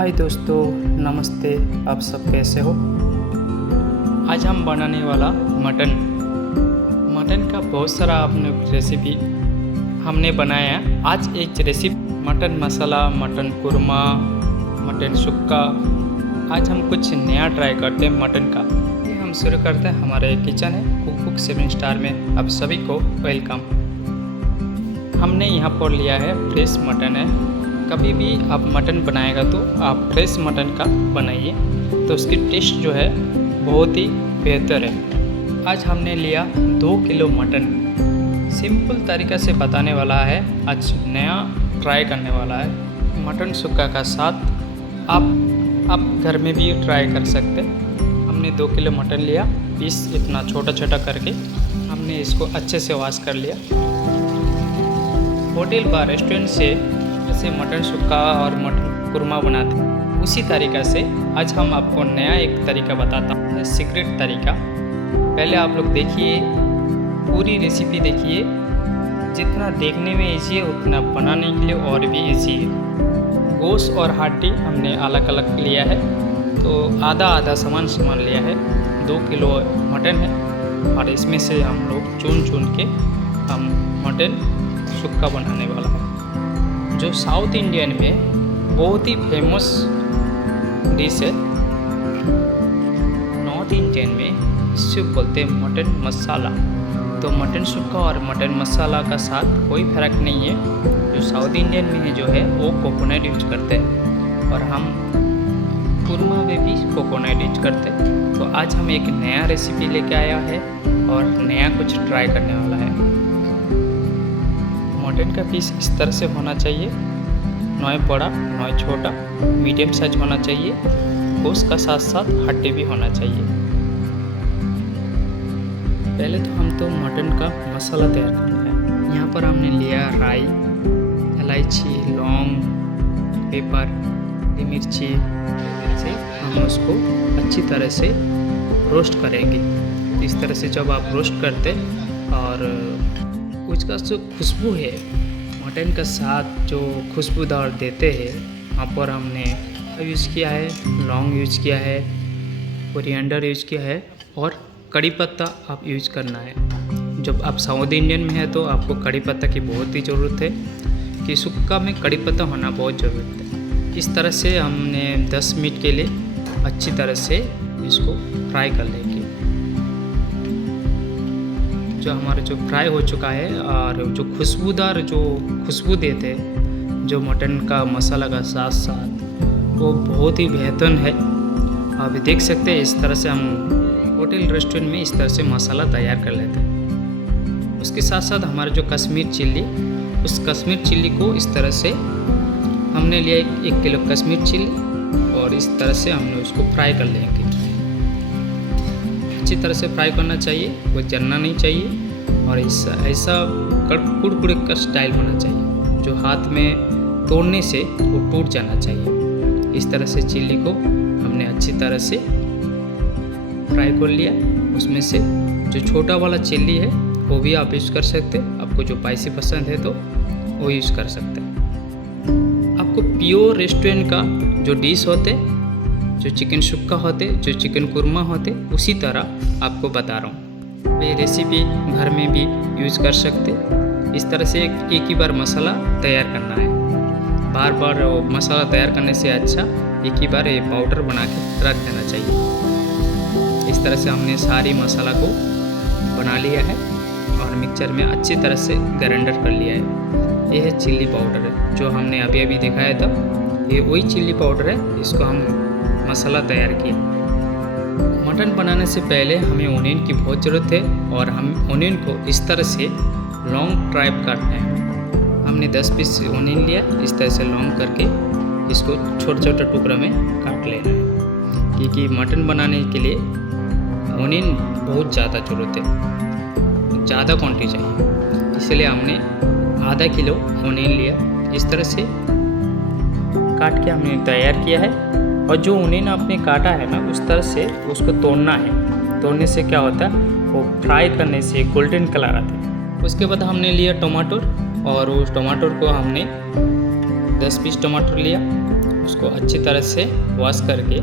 हाय दोस्तों, नमस्ते। आप सब कैसे हो? आज हम बनाने वाला मटन का बहुत सारा आपने रेसिपी हमने बनाया है। आज एक रेसिपी मटन मसाला, मटन कुरमा, मटन सुक्का। आज हम कुछ नया ट्राई करते हैं मटन का। हम शुरू करते हैं। हमारे किचन है कुक 7 स्टार में। आप सभी को वेलकम। हमने यहाँ पर लिया है फ्रेश मटन है। कभी भी आप मटन बनाएगा तो आप फ्रेश मटन का बनाइए, तो उसकी टेस्ट जो है बहुत ही बेहतर है। आज हमने लिया 2 किलो मटन। सिंपल तरीक़ा से बताने वाला है, आज नया ट्राई करने वाला है। मटन सुक्का का साथ आप घर में भी ट्राई कर सकते। हमने 2 किलो मटन लिया, पीस इतना छोटा छोटा करके हमने इसको अच्छे से वॉश कर लिया। होटल बार रेस्टोरेंट से जैसे मटन सुक्का और मटन कुरमा बनाते हैं, उसी तरीक़ा से आज हम आपको नया एक तरीका बताता हूँ, सीक्रेट तरीका। पहले आप लोग देखिए, पूरी रेसिपी देखिए। जितना देखने में इजी है उतना बनाने के लिए और भी इजी है। गोश्त और हड्डी हमने अलग अलग लिया है, तो आधा आधा सामान लिया है। 2 किलो मटन है और इसमें से हम लोग चुन के हम मटन सुक्का बनाने वाला है, जो साउथ इंडियन में बहुत ही फेमस डिश है। नॉर्थ इंडियन में इससे बोलते हैं मटन मसाला। तो मटन सुक्का और मटन मसाला का साथ कोई फ़र्क नहीं है। जो साउथ इंडियन में है जो है वो कोकोनट यूज करते हैं, और हम कुरमा में भी कोकोनट यूज करते हैं। तो आज हम एक नया रेसिपी लेके आया है और नया कुछ ट्राई करने वाला है। मटन का पीस इस तरह से होना चाहिए, नॉय बड़ा नॉय छोटा, मीडियम साइज होना चाहिए। गोश्त का साथ साथ हड्डी भी होना चाहिए। पहले तो हम मटन का मसाला तैयार करना है। यहाँ पर हमने लिया राई, इलायची, लौंग, पेपर, मिर्ची से हम उसको अच्छी तरह से रोस्ट करेंगे। इस तरह से जब आप रोस्ट करते और उसका जो खुशबू है मटन का साथ जो खुशबूदार देते हैं, वहाँ पर हमने यूज़ किया है, लौंग यूज किया है, कोरिएंडर यूज किया है, और कड़ी पत्ता आप यूज करना है। जब आप साउथ इंडियन में है तो आपको कड़ी पत्ता की बहुत ही ज़रूरत है, कि सुक्का में कड़ी पत्ता होना बहुत ज़रूरत है। इस तरह से हमने 10 मिनट के लिए अच्छी तरह से इसको फ्राई कर लेंगे। जो हमारा जो फ्राई हो चुका है, और जो खुशबूदार जो खुशबू देते हैं जो मटन का मसाला का साथ साथ, वो बहुत ही बेहतर है। आप देख सकते हैं इस तरह से हम होटल रेस्टोरेंट में इस तरह से मसाला तैयार कर लेते हैं। उसके साथ साथ हमारा जो कश्मीर चिल्ली, उस कश्मीर चिल्ली को इस तरह से हमने लिया 1 किलो कश्मीर चिल्ली, और इस तरह से हमने उसको फ्राई कर लेंगे। अच्छी तरह से फ्राई करना चाहिए, वो जलना नहीं चाहिए, और ऐसा कुरकुरे का स्टाइल होना चाहिए, जो हाथ में तोड़ने से वो टूट जाना चाहिए। इस तरह से चिल्ली को हमने अच्छी तरह से फ्राई कर लिया। उसमें से जो छोटा वाला चिल्ली है वो भी आप यूज़ कर सकते हैं। आपको जो स्पाइसी पसंद है तो वो यूज़ कर सकते हैं। आपको प्योर रेस्टोरेंट का जो डिश होते, जो चिकन सुक्का होते, जो चिकन कुरमा होते, उसी तरह आपको बता रहा हूँ। ये रेसिपी घर में भी यूज़ कर सकते। इस तरह से एक ही बार मसाला तैयार करना है। बार बार मसाला तैयार करने से अच्छा एक ही बार ये पाउडर बना के रख देना चाहिए। इस तरह से हमने सारी मसाला को बना लिया है और मिक्सचर में अच्छी तरह से ग्राइंडर कर लिया है। ये है चिल्ली पाउडर है, जो हमने अभी अभी दिखाया था। ये वही चिल्ली पाउडर है, इसको हम मसाला तैयार किया। मटन बनाने से पहले हमें ओनियन की बहुत ज़रूरत है, और हम ओनियन को इस तरह से लॉन्ग ट्राइप काटना है। हमने 10 पीस ओनियन लिया, इस तरह से लॉन्ग करके इसको छोटे छोटे टुकड़ों में काट लेना है, क्योंकि मटन बनाने के लिए ओनियन बहुत ज़्यादा ज़रूरत है, ज़्यादा क्वांटिटी चाहिए। इसलिए हमने आधा किलो ओनियन लिया। इस तरह से काट के हमने तैयार किया है। और जो ओनियन आपने काटा है ना, उस तरह से उसको तोड़ना है। तोड़ने से क्या होता है, वो फ्राई करने से गोल्डन कलर आता है। उसके बाद हमने लिया टमाटर, और उस टमाटर को हमने 10 पीस टमाटर लिया। उसको अच्छी तरह से वॉश करके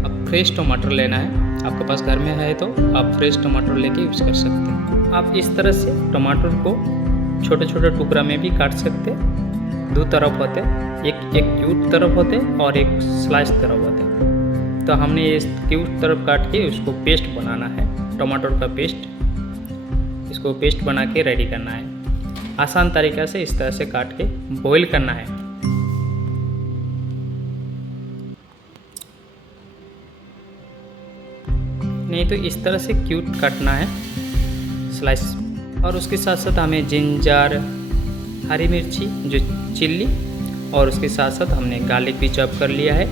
अब फ्रेश टमाटर लेना है। आपके पास घर में है तो आप फ्रेश टमाटर लेके यूज़ कर सकते हैं। आप इस तरह से टमाटर को छोटे छोटे टुकड़ा में भी काट सकते। दो तरफ होते, एक क्यूट तरफ होते और एक स्लाइस तरफ होते। तो हमने ये क्यूट तरफ काट के उसको पेस्ट बनाना है, टमाटर का पेस्ट। इसको पेस्ट बना के रेडी करना है। आसान तरीक़ा से इस तरह से काट के बॉईल करना है। नहीं तो इस तरह से क्यूट काटना है स्लाइस। और उसके साथ साथ हमें जिंजर, हरी मिर्ची जो चिल्ली, और उसके साथ साथ हमने गार्लिक भी चॉप कर लिया है।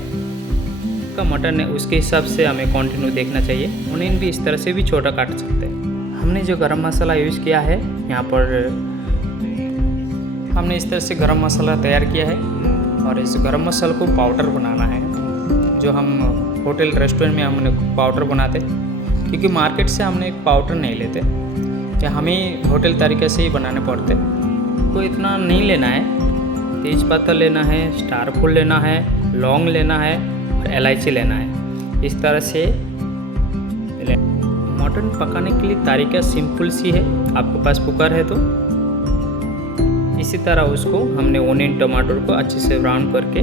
का मटन है उसके हिसाब से हमें कंटिन्यू देखना चाहिए। ऑनियन भी इस तरह से भी छोटा काट सकते हैं। हमने जो गरम मसाला यूज़ किया है यहाँ पर, हमने इस तरह से गरम मसाला तैयार किया है। और इस गरम मसाला को पाउडर बनाना है, जो हम होटल रेस्टोरेंट में हमने पाउडर बनाते, क्योंकि मार्केट से हमने पाउडर नहीं लेते, कि हमें होटल तरीके से ही बनाने पड़ते। को इतना नहीं लेना है। तेज़पत्ता लेना है, स्टार फूल लेना है, लौंग लेना है और इलायची लेना है। इस तरह से मटन पकाने के लिए तरीका सिंपल सी है। आपके पास कुकर है तो इसी तरह उसको हमने ओनियन टमाटर को अच्छे से ब्राउन करके,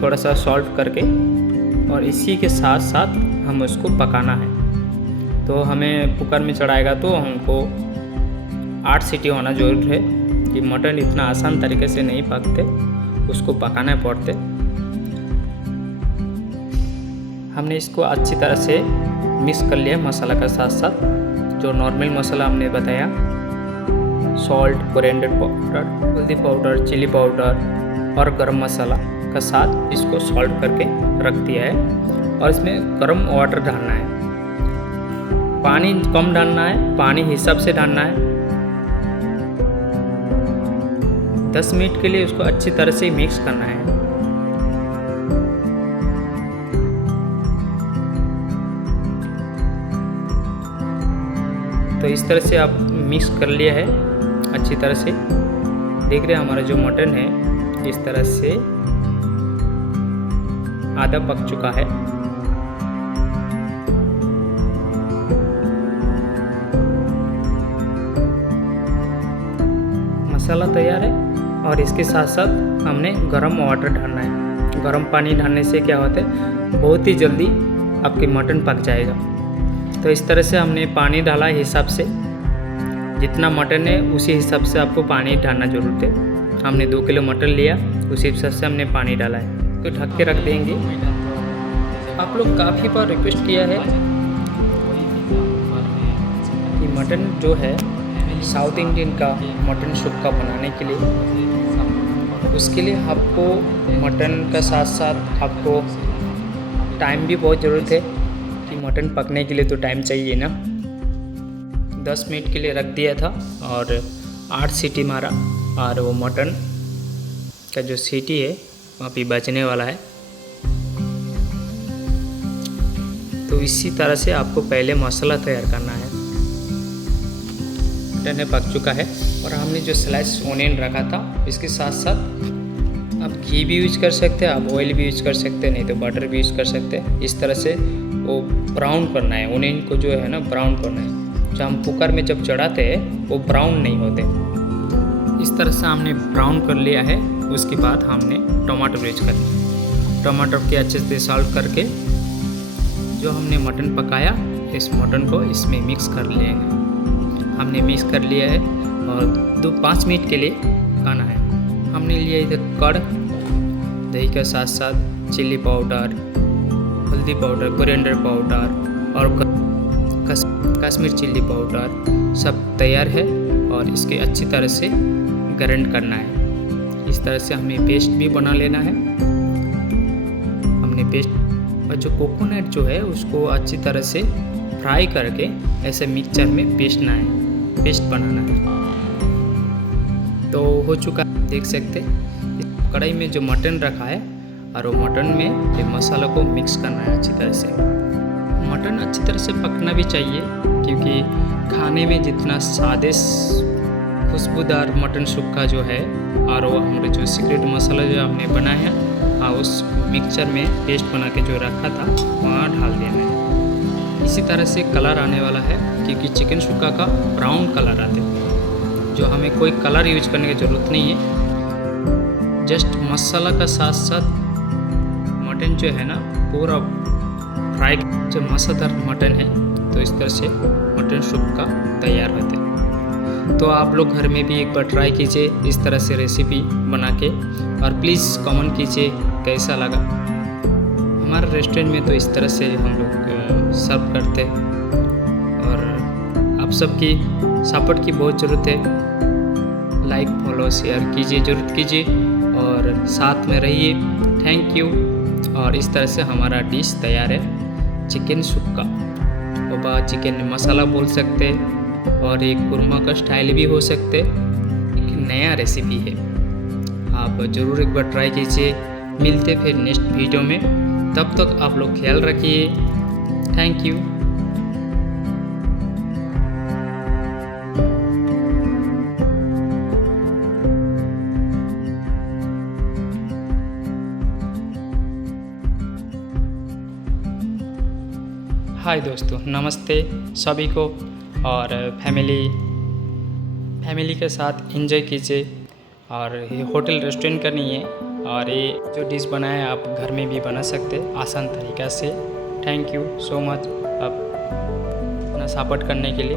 थोड़ा सा सॉल्ट करके, और इसी के साथ साथ हम उसको पकाना है। तो हमें कुकर में चढ़ाएगा तो हमको 8 सीटी होना जरूर है, कि मटन इतना आसान तरीके से नहीं पकते, उसको पकाना पड़ते। हमने इसको अच्छी तरह से मिक्स कर लिया मसाला का साथ साथ। जो नॉर्मल मसाला हमने बताया, सॉल्ट, कोरिएंडर पाउडर, हल्दी पाउडर, चिली पाउडर और गरम मसाला का साथ इसको सॉल्ट करके रख दिया है। और इसमें गर्म वाटर डालना है, पानी कम डालना है, पानी हिसाब से डालना है। 10 मिनट के लिए उसको अच्छी तरह से मिक्स करना है। तो इस तरह से आप मिक्स कर लिया है अच्छी तरह से। देख रहे हैं हमारा जो मटन है इस तरह से आधा पक चुका है। मसाला तैयार है और इसके साथ साथ हमने गर्म वाटर डालना है। गर्म पानी डालने से क्या होता है, बहुत ही जल्दी आपकी मटन पक जाएगा। तो इस तरह से हमने पानी डाला हिसाब से, जितना मटन है उसी हिसाब से आपको पानी डालना जरूरत है। हमने 2 किलो मटन लिया, उसी हिसाब से हमने पानी डाला है। तो ढक के रख देंगे। आप लोग काफ़ी बार रिक्वेस्ट किया है कि मटन जो है साउथ इंडियन का मटन सुक्का बनाने के लिए, उसके लिए आपको मटन का साथ साथ आपको टाइम भी बहुत ज़रूरत है, कि मटन पकने के लिए तो टाइम चाहिए ना। 10 मिनट के लिए रख दिया था और 8 सीटी मारा, और वो मटन का जो सीटी है वो अभी बजने वाला है। तो इसी तरह से आपको पहले मसाला तैयार करना है। मटन पक चुका है और हमने जो स्लाइस ओनियन रखा था इसके साथ साथ आप घी भी यूज कर सकते हैं, आप ऑयल भी यूज कर सकते हैं, नहीं तो बटर भी यूज कर सकते हैं। इस तरह से वो ब्राउन करना है, ओनियन को जो है ना ब्राउन करना है। जो हम कुकर में जब चढ़ाते हैं वो ब्राउन नहीं होते। इस तरह से हमने ब्राउन कर लिया है। उसके बाद हमने टमाटर यूज करना। टमाटर के अच्छे से सॉल्ट करके जो हमने मटन पकाया, इस मटन को इसमें मिक्स कर लेंगे। हमने मिक्स कर लिया है और 2-5 मिनट के लिए पकाना है। हमने लिया इधर कड़, दही के साथ साथ चिल्ली पाउडर, हल्दी पाउडर, कोरिएंडर पाउडर और कश्मीर चिल्ली पाउडर सब तैयार है। और इसके अच्छी तरह से ग्राइंड करना है। इस तरह से हमें पेस्ट भी बना लेना है। हमने पेस्ट, और जो कोकोनट जो है उसको अच्छी तरह से फ्राई करके ऐसे मिक्सचर में पीसना है, पेस्ट बनाना है। तो हो चुका, देख सकते हैं कढ़ाई में जो मटन रखा है और वो मटन में ये मसाला को मिक्स करना है अच्छी तरह से। मटन अच्छी तरह से पकना भी चाहिए, क्योंकि खाने में जितना स्वादिष्ट खुशबूदार मटन सुक्का जो है और वो हमारे जो सीक्रेट मसाला जो हमने बनाया हाँ उस मिक्सचर में पेस्ट बना के जो रखा था वहाँ डाल देना है। इसी तरह से कलर आने वाला है क्योंकि चिकन सुक्का का ब्राउन कलर आते हैं, जो हमें कोई कलर यूज करने की ज़रूरत नहीं है। जस्ट मसाला का साथ साथ मटन जो है ना पूरा फ्राई जो मसालेदार मटन है, तो इस तरह से मटन सुक्का तैयार होते हैं। तो आप लोग घर में भी एक बार ट्राई कीजिए इस तरह से रेसिपी बना के, और प्लीज़ कमेंट कीजिए कैसा लगा। हमारे रेस्टोरेंट में तो इस तरह से हम लोग सर्व करते हैं और आप सबकी सपोर्ट की बहुत ज़रूरत है। लाइक फॉलो शेयर कीजिए, ज़रूर कीजिए और साथ में रहिए। Thank you. और इस तरह से हमारा डिश तैयार है, चिकन सुक्का। बाबा चिकन मसाला बोल सकते और एक कुरमा का स्टाइल भी हो सकते। एक नया रेसिपी है, आप ज़रूर एक बार ट्राई कीजिए। मिलते फिर नेक्स्ट वीडियो में, तब तक आप लोग ख्याल रखिए। Thank you. हाय दोस्तों, नमस्ते सभी को। और फैमिली के साथ एंजॉय कीजिए। और ये होटल रेस्टोरेंट का नहीं है, और ये जो डिश बनाए आप घर में भी बना सकते आसान तरीक़ा से। थैंक यू सो मच आप अपना सपोर्ट करने के लिए।